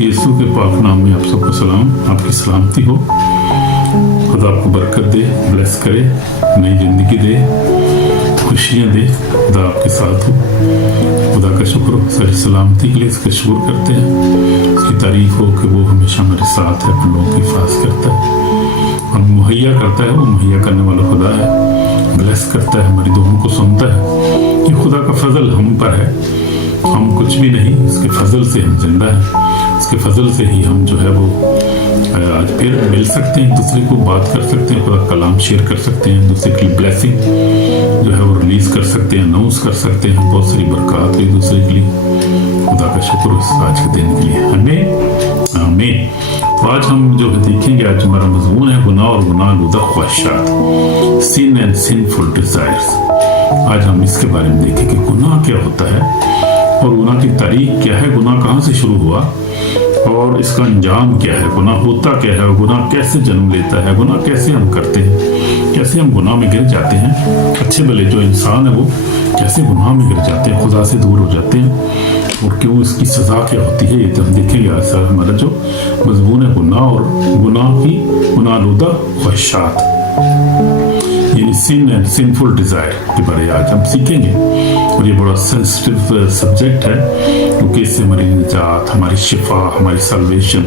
यीशु के पाक नाम में आप सबको सलाम, आपकी सलामती हो। खुदा आपको बरकत दे, ब्लेस करे, नई जिंदगी दे, खुशियाँ दे। खुदा आपके साथ हो। खुदा का शुक्र हो, सारी सलामती के लिए इसका शुक्र करते हैं। उसकी तारीफ हो कि वो हमेशा हमारे साथ है, अपने लोगों की हिफाजत करता है, हम मुहैया करता है। वो मुहैया करने वाला खुदा है, ब्लेस करता है, हमारी दुआओं को सुनता है। ये खुदा का फजल हम पर है, हम कुछ भी नहीं, इसके फजल से हम जिंदा हैं। इसके फजल से ही हम जो है वो आज फिर मिल सकते हैं, एक दूसरे को बात कर सकते हैं, खुदा कलाम शेयर कर सकते हैं, दूसरे की ब्लेसिंग जो है वो रिलीज कर सकते हैं, अनाउंस कर सकते हैं। बहुत सारी बरकत एक दूसरे के लिए। खुदा का शुक्र इस आज के दिन के लिए। आमीन आमीन। तो आज हम जो है देखेंगे, आज हमारा मजमून है गुनाह और गुनाह-आलूदा ख्वाहिशात, सिन एंड सिनफुल डिजायर्स। आज हम इसके बारे में देखेंगे गुनाह क्या होता है और गुनाह की तारीख क्या है, गुनाह कहाँ से शुरू हुआ और इसका अंजाम क्या है, गुनाह होता क्या है, गुनाह कैसे जन्म लेता है, गुनाह कैसे हम करते हैं, कैसे हम गुनाह में गिर जाते हैं। अच्छे भले जो इंसान है वो कैसे गुनाह में गिर जाते हैं, खुदा से दूर हो जाते हैं, और क्यों इसकी सजा क्या होती है, ये तो हम देखेंगे। आज सर हमारा जो मजमून है गुनाह और गुनाह-आलूदा ख्वाहिशात, यानी सिन एंड सिनफुल डिजायर के बारे में आज हम सीखेंगे। और ये बड़ा सेंसिटिव सब्जेक्ट है क्योंकि इससे हमारी निजात, हमारी शिफा, हमारी सल्वेशन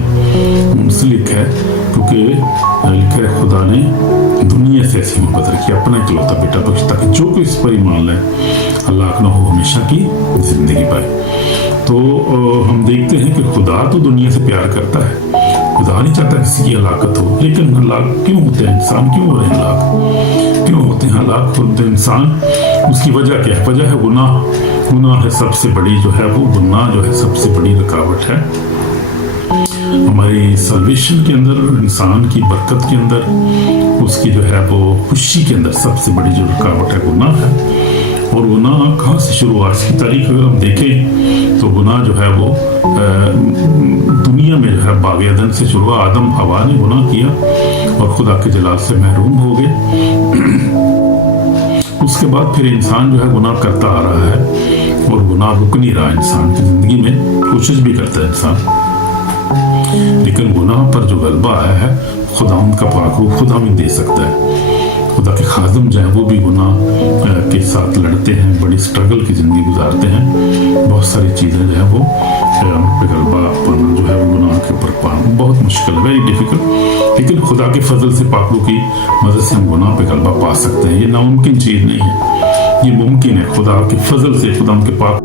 मुंसलिक है। क्योंकि लिखा है खुदा ने दुनिया से ऐसी मोहब्बत रखी, अपना इकलौता बेटा बख्शा, ताकि जो कोई इस पर ईमान लाए अल्लाह ना हो, हमेशा की जिंदगी पाए। तो हम देखते हैं कि खुदा तो दुनिया से प्यार करता है, खुदा नहीं चाहता किसी की हलाकत हो। लेकिन हलाक क्यों होते हैं, इंसान क्यों हो रहे हैं हलाक, क्यों होते हैं हलाक होते हैं इंसान, उसकी वजह क्या है? वजह है गुनाह। गुनाह है सबसे बड़ी जो है वो, गुनाह जो है सबसे बड़ी रुकावट है हमारी सल्वेशन के अंदर, इंसान की बरकत के अंदर, उसकी जो है वो खुशी के अंदर सबसे बड़ी जो रुकावट है गुनाह है। और गुनाह कहाँ से शुरू हुआ, इसकी तारीख अगर हम देखें तो गुनाह जो है वो दुनिया में जो है बाग़ अदन से शुरू हुआ। आदम हवा ने गुनाह किया और खुदा के जलाल से महरूम हो गए। उसके बाद फिर इंसान जो है गुनाह करता आ रहा है और गुनाह रुक नहीं रहा इंसान की जिंदगी में, कोशिश भी करता है इंसान, लेकिन गुनाह पर जो गलबा आया है खुदा उनका पाक रूह खुदा में दे सकता है। खुदा के खादिम जो है वो भी गुनाह के साथ लड़ते हैं, बड़ी स्ट्रगल की ज़िंदगी गुजारते हैं। बहुत सारी चीज़ें जो है वो पे गलबा पाना जो है वो गुनाह के ऊपर पाना बहुत मुश्किल है, वेरी डिफिकल्ट। लेकिन खुदा के फजल से पाकरू की मदद से हम गुनाह पे गलबा पा सकते हैं। ये नामुमकिन चीज़ नहीं है, ये मुमकिन है। खुदा के फजल से, खुदा के पाक